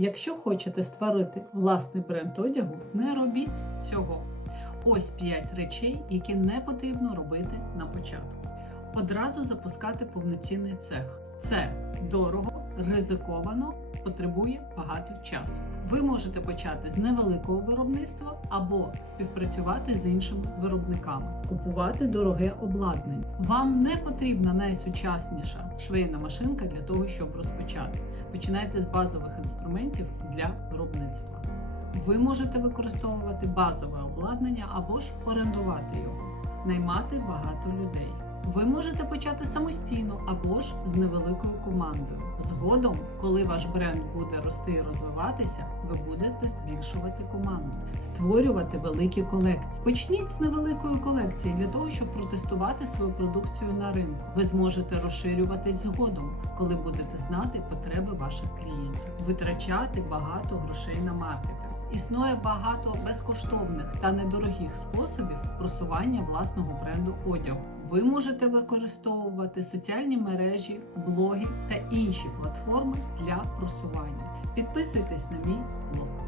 Якщо хочете створити власний бренд одягу, не робіть цього. Ось 5 речей, які не потрібно робити на початку. Одразу запускати повноцінний цех. Це дорого, ризиковано, потребує багато часу. Ви можете почати з невеликого виробництва або співпрацювати з іншими виробниками, купувати дороге обладнання. Вам не потрібна найсучасніша швейна машинка для того, щоб розпочати. Починайте з базових інструментів для виробництва. Ви можете використовувати базове обладнання або ж орендувати його, наймати багато людей. Ви можете почати самостійно або ж з невеликою командою. Згодом, коли ваш бренд буде рости і розвиватися, ви будете збільшувати команду, створювати великі колекції. Почніть з невеликої колекції для того, щоб протестувати свою продукцію на ринку. Ви зможете розширюватись згодом, коли будете знати потреби ваших клієнтів, витрачати багато грошей на маркетинг. Існує багато безкоштовних та недорогих способів просування власного бренду одягу. Ви можете використовувати соціальні мережі, блоги та інші платформи для просування. Підписуйтесь на мій блог.